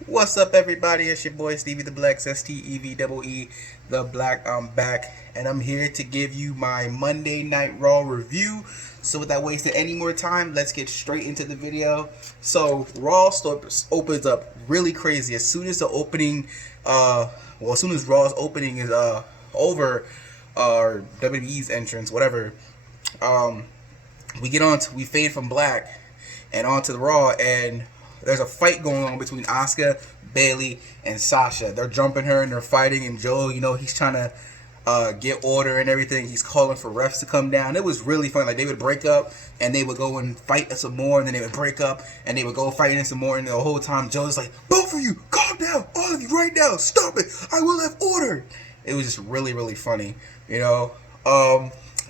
What's up, everybody? It's your boy Stevie the Black, STEVEE, the Black. I'm back, and I'm here to give you my Monday Night Raw review. So, without wasting any more time, let's get straight into the video. So, Raw opens up really crazy as soon as the opening, as soon as Raw's opening is over, or WWE's entrance, whatever. Um, we fade from Black and onto the Raw, and there's a fight going on between Asuka, Bayley, and Sasha. They're jumping her and they're fighting, and Joe, he's trying to get order and everything. He's calling for refs to come down. It was really fun. Like, they would break up and they would go and fight some more, and then they would break up and they would go fighting some more, and the whole time Joe's like, both of you, calm down, all of you right now, stop it, I will have order. It was just really, really funny, you know.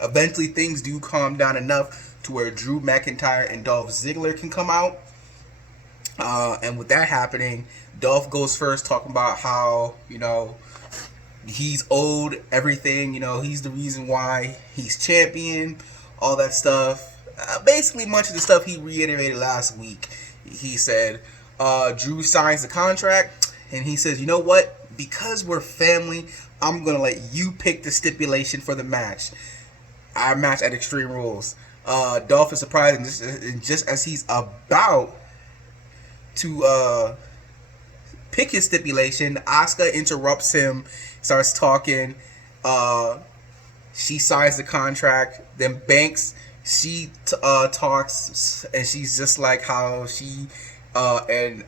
Eventually things do calm down enough to where Drew McIntyre and Dolph Ziggler can come out. And with that happening, Dolph goes first, talking about how, he's owed everything. He's the reason why he's champion, all that stuff. Basically, much of the stuff he reiterated last week. He said, Drew signs the contract, and he says, you know what? Because we're family, I'm going to let you pick the stipulation for the match. Our match at Extreme Rules. Dolph is surprised, and just as he's about to pick his stipulation, Asuka interrupts him, starts talking. She signs the contract. Then Banks, she talks, and she's just like how she and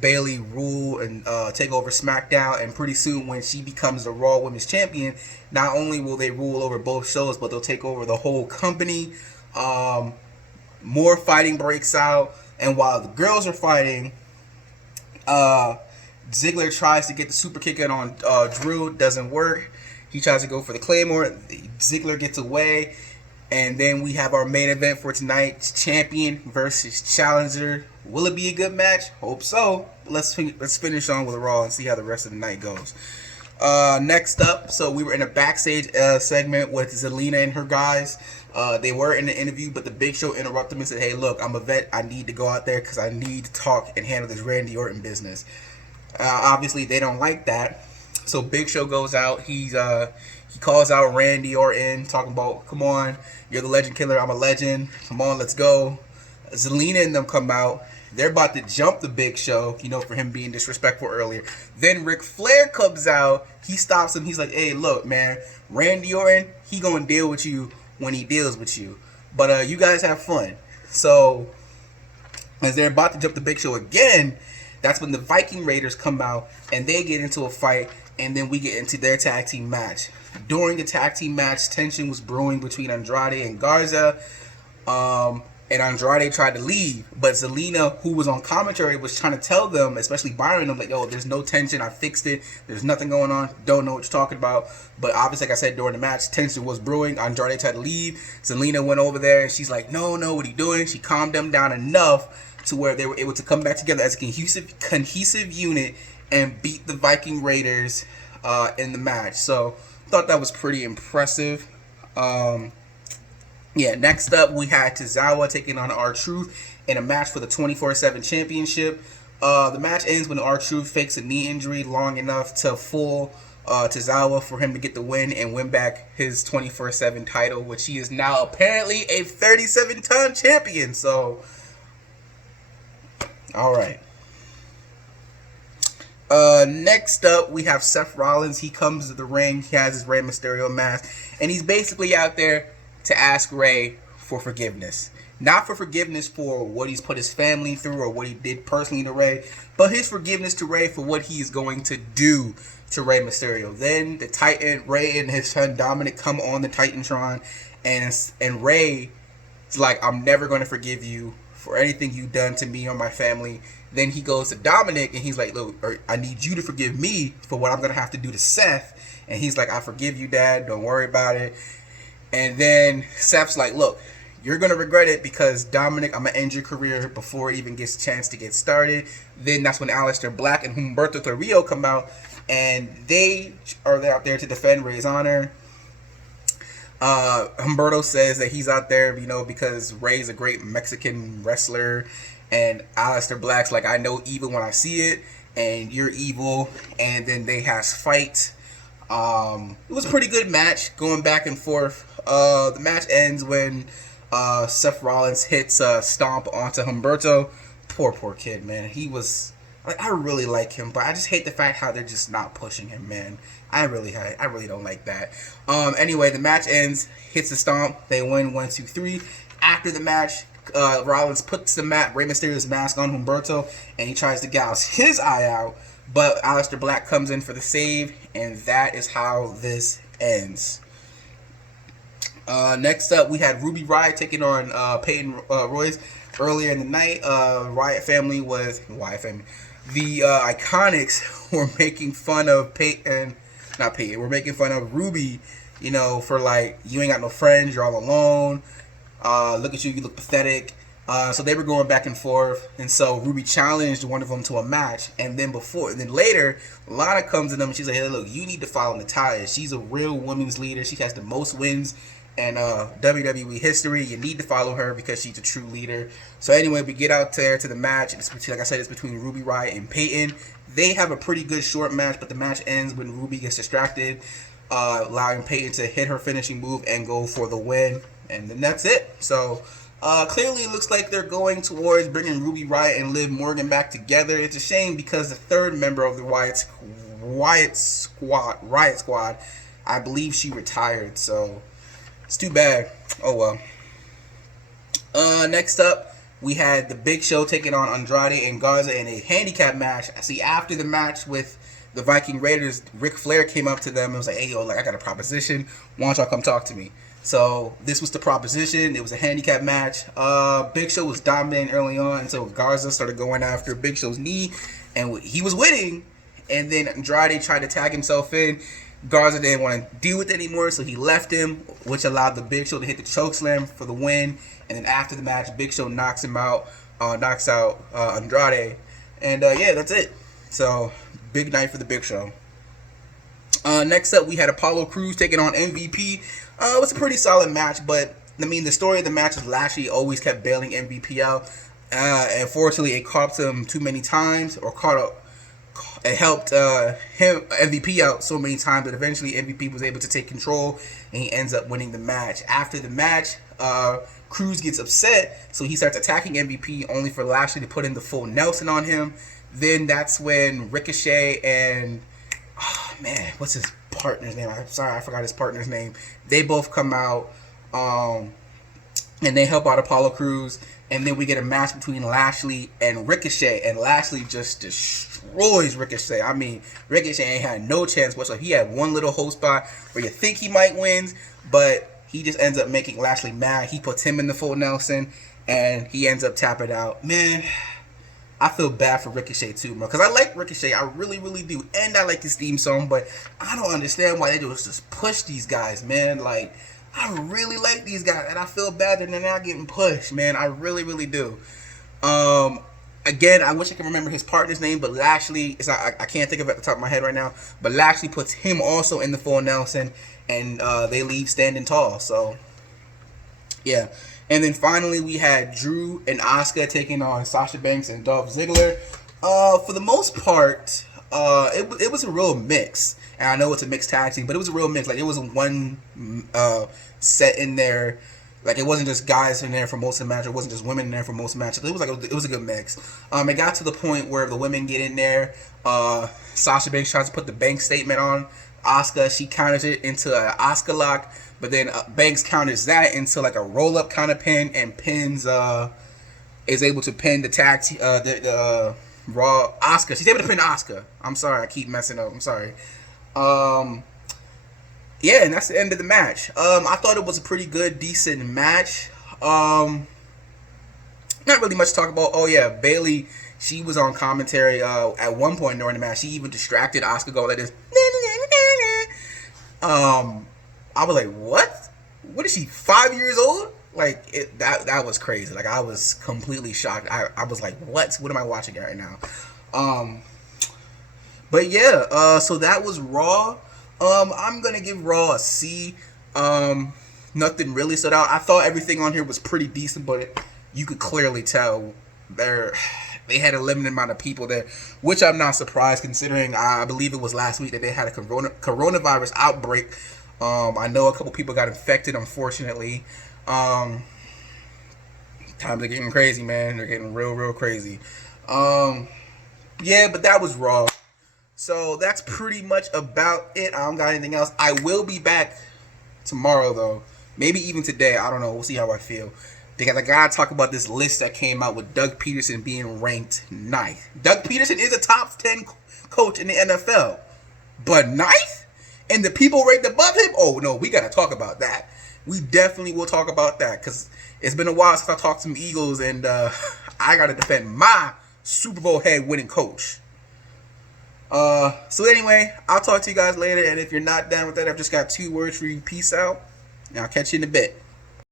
Bayley rule and take over SmackDown. And pretty soon, when she becomes the Raw Women's Champion, not only will they rule over both shows, but they'll take over the whole company. More fighting breaks out, and while the girls are fighting, Ziggler tries to get the super kick in on Drew. Doesn't work. He tries to go for the Claymore. Ziggler gets away. And then we have our main event for tonight: champion versus challenger. Will it be a good match? Hope so. Let's finish on with Raw and see how the rest of the night goes. Next up, so we were in a backstage segment with Zelina and her guys. They were in the interview, but the Big Show interrupted them and said, hey, look, I'm a vet. I need to go out there because I need to talk and handle this Randy Orton business. Obviously, they don't like that. So Big Show goes out. He calls out Randy Orton, talking about, come on, you're the legend killer. I'm a legend. Come on, let's go. Zelina and them come out. They're about to jump the Big Show, for him being disrespectful earlier. Then Ric Flair comes out. He stops him. He's like, hey, look, man, Randy Orton, he going to deal with you when he deals with you. But you guys have fun. So as they're about to jump the Big Show again, that's when the Viking Raiders come out and they get into a fight, and then we get into their tag team match. During the tag team match, tension was brewing between Andrade and Garza. And Andrade tried to leave, but Zelina, who was on commentary, was trying to tell them, especially Byron, I'm like, oh, there's no tension. I fixed it. There's nothing going on. Don't know what you're talking about. But obviously, like I said, during the match, tension was brewing. Andrade tried to leave. Zelina went over there, and she's like, no, what are you doing? She calmed them down enough to where they were able to come back together as a cohesive unit and beat the Viking Raiders in the match. So, thought that was pretty impressive. Yeah, next up we had Tozawa taking on R-Truth in a match for the 24/7 championship. The match ends when R-Truth fakes a knee injury long enough to fool Tozawa for him to get the win and win back his 24/7 title, which he is now apparently a 37-ton champion. So, all right. Next up, we have Seth Rollins. He comes to the ring. He has his Rey Mysterio mask, and he's basically out there to ask Rey for forgiveness. Not for forgiveness for what he's put his family through or what he did personally to Rey, but his forgiveness to Rey for what he is going to do to Rey Mysterio. Then the Titan, Rey and his son Dominic come on the Titantron, and Rey is like, I'm never going to forgive you for anything you've done to me or my family. Then he goes to Dominic and he's like, look, I need you to forgive me for what I'm going to have to do to Seth. And he's like, I forgive you, Dad. Don't worry about it. And then Seth's like, look, you're going to regret it because Dominic, I'm going to end your career before it even gets a chance to get started. Then that's when Aleister Black and Humberto Carrillo come out, and they are out there to defend Rey's honor. Humberto says that he's out there, because Rey's a great Mexican wrestler, and Aleister Black's like, I know evil when I see it, and you're evil, and then they has fight. It was a pretty good match, going back and forth. The match ends when Seth Rollins hits a stomp onto Humberto. Poor kid, man. He was like, I really like him, but I just hate the fact how they're just not pushing him, man. I really don't like that. Anyway, the match ends, hits the stomp. They win 1-2-3. After the match, Rollins puts Rey Mysterio's mask on Humberto, and he tries to gouge his eye out. But Aleister Black comes in for the save, and that is how this ends. Next up, we had Ruby Riott taking on Peyton Royce earlier in the night. Wyatt family. The Iconics were making fun of we're making fun of Ruby, for like, you ain't got no friends, you're all alone. Look at you, you look pathetic. So they were going back and forth, and so Ruby challenged one of them to a match, and then later, Lana comes to them and she's like, hey, look, you need to follow Natalya. She's a real women's leader. She has the most wins in WWE history. You need to follow her because she's a true leader. So anyway, we get out there to the match. Like I said, it's between Ruby Riott and Peyton. They have a pretty good short match, but the match ends when Ruby gets distracted, allowing Peyton to hit her finishing move and go for the win, and then that's it. So clearly, it looks like they're going towards bringing Ruby Riott and Liv Morgan back together. It's a shame because the third member of the Riott Squad, I believe she retired. So it's too bad. Oh well. Next up, we had the Big Show taking on Andrade and Garza in a handicap match. I see after the match with the Viking Raiders, Ric Flair came up to them and was like, hey, yo, like, I got a proposition. Why don't y'all come talk to me? So this was the proposition. It was a handicap match. Big Show was dominating early on, so Garza started going after Big Show's knee, and he was winning. And then Andrade tried to tag himself in. Garza didn't want to deal with it anymore, so he left him, which allowed the Big Show to hit the chokeslam for the win. And then after the match, Big Show knocks out Andrade, and yeah, that's it. So big night for the Big Show. Next up, we had Apollo Crews taking on MVP. It was a pretty solid match, but I mean, the story of the match is Lashley always kept bailing MVP out. Unfortunately, it caught him too many times, it helped him MVP out so many times that eventually MVP was able to take control, and he ends up winning the match. After the match, Crews gets upset, so he starts attacking MVP, only for Lashley to put in the full Nelson on him. Then that's when Ricochet and what's his partner's name? I'm sorry, I forgot his partner's name. They both come out, and they help out Apollo Crews, and then we get a match between Lashley and Ricochet, and Lashley just destroys Ricochet. I mean, Ricochet ain't had no chance whatsoever. He had one little hold spot where you think he might win, but he just ends up making Lashley mad. He puts him in the full Nelson, and he ends up tapping out. Man, I feel bad for Ricochet too, bro, because I like Ricochet. I really, really do. And I like his theme song, but I don't understand why they just push these guys, man. Like, I really like these guys, and I feel bad that they're not getting pushed, man. I really, really do. Again, I wish I could remember his partner's name, but Lashley, I can't think of it at the top of my head right now, but Lashley puts him also in the full Nelson, and they leave standing tall. So, yeah. And then finally, we had Drew and Asuka taking on Sasha Banks and Dolph Ziggler. For the most part, it was a real mix. And I know it's a mixed tag team, but it was a real mix. Like, it wasn't one set in there. Like, it wasn't just guys in there for most of the match. It wasn't just women in there for most of the match. It was a good mix. It got to the point where the women get in there. Sasha Banks tries to put the Banks statement on Asuka. She counters it into an Asuka lock. But then Banks counters that into like a roll-up kind of pin, and is able to pin the tag the Raw Asuka. She's able to pin Asuka. I'm sorry, I keep messing up. I'm sorry. Yeah, and that's the end of the match. I thought it was a pretty good, decent match. Not really much to talk about. Oh yeah, Bayley, she was on commentary at one point during the match. She even distracted Asuka, go like this. I was like, what? What is she, 5 years old? Like, that was crazy. Like, I was completely shocked. I was like, what? What am I watching right now? But yeah, so that was Raw. I'm going to give Raw a C. Nothing really stood out. I thought everything on here was pretty decent, but you could clearly tell They had a limited amount of people there, which I'm not surprised considering I believe it was last week that they had a coronavirus outbreak. I know a couple people got infected, unfortunately. Times are getting crazy, man. They're getting real crazy. Yeah, but that was Raw. So that's pretty much about it. I don't got anything else. I will be back tomorrow, though. Maybe even today. I don't know. We'll see how I feel. Because I gotta talk about this list that came out with Doug Peterson being ranked ninth. Doug Peterson is a top 10 coach in the NFL. But ninth? And the people ranked above him? Oh, no. We gotta talk about that. We definitely will talk about that. Because it's been a while since I talked to some Eagles. And I gotta defend my Super Bowl head winning coach. So anyway, I'll talk to you guys later. And if you're not done with that, I've just got 2 words for you. Peace out. And I'll catch you in a bit.